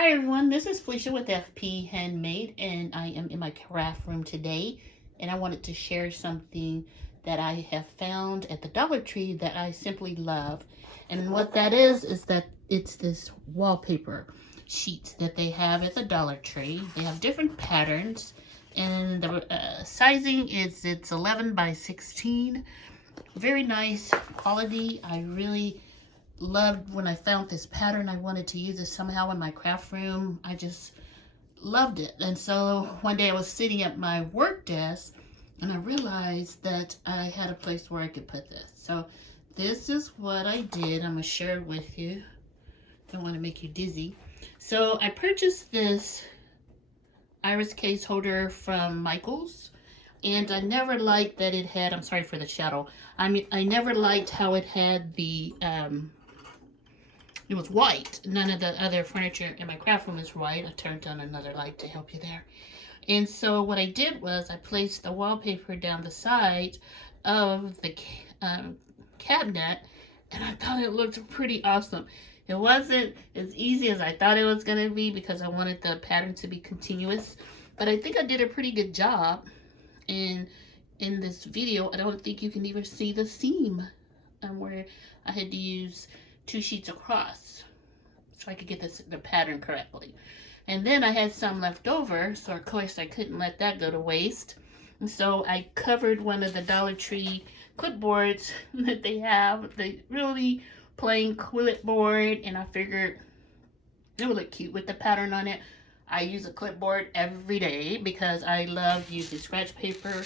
Hi everyone, this is Felicia with FP Handmade, and I am in my craft room today, and I wanted to share something that I have found at the Dollar Tree that I simply love. And what that is that it's this wallpaper sheets that they have at the Dollar Tree. They have different patterns, and the sizing is it's 11 by 16. Very nice quality. I really loved when I found this pattern. I wanted to use it somehow in my craft room. I just loved it. And so one day I was sitting at my work desk and I realized that I had a place where I could put this. So this is what I did. I'm going to share it with you. Don't want to make you dizzy. So I purchased this iris case holder from Michaels. And I never liked that it had, I'm sorry for the shadow. I never liked how it had the, it was white. None of the other furniture in my craft room is white. I turned on another light to help you there. And so what I did was I placed the wallpaper down the side of the cabinet, and I thought it looked pretty awesome. It wasn't as easy as I thought it was going to be because I wanted the pattern to be continuous, but I think I did a pretty good job. And in this video, I don't think you can even see the seam where I had to use 2 sheets across so I could get the pattern correctly. And then I had some left over, so of course I couldn't let that go to waste. And so I covered one of the Dollar Tree clipboards that they have, the really plain clipboard, and I figured it would look cute with the pattern on it. I use a clipboard every day because I love using scratch paper.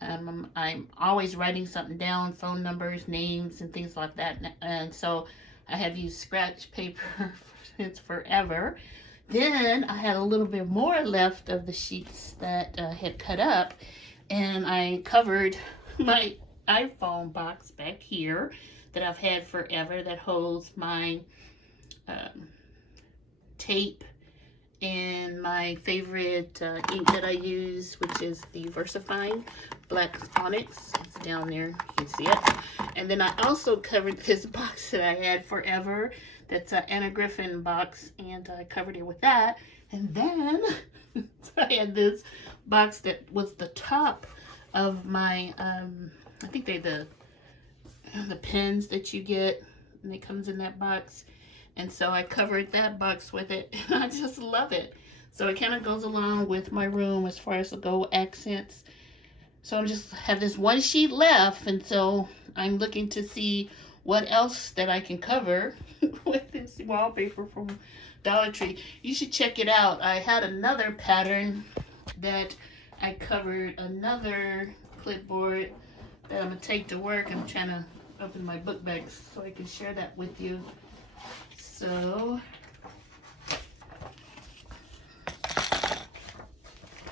I'm always writing something down, phone numbers, names, and things like that. And so I have used scratch paper since forever. Then I had a little bit more left of the sheets that I had cut up, and I covered my iPhone box back here that I've had forever that holds my tape and my favorite ink that I use, which is the VersaFine Black Onyx. It's down there, you can see it. And then I also covered this box that I had forever. That's an Anna Griffin box, and I covered it with that. And then I had this box that was the top of my, I think the pens that you get, and it comes in that box. And so I covered that box with it, and I just love it. So it kind of goes along with my room as far as the gold accents. So I just have this one sheet left, and so I'm looking to see what else that I can cover with this wallpaper from Dollar Tree. You should check it out. I had another pattern that I covered, another clipboard that I'm going to take to work. I'm trying to open my book bags so I can share that with you. So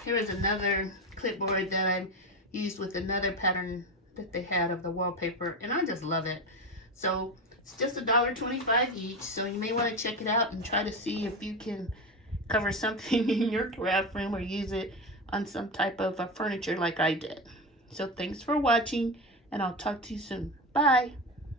here is another clipboard that I used with another pattern that they had of the wallpaper, and I just love it. So it's just $1.25 each, so you may want to check it out and try to see if you can cover something in your craft room or use it on some type of furniture like I did. So thanks for watching, and I'll talk to you soon. Bye.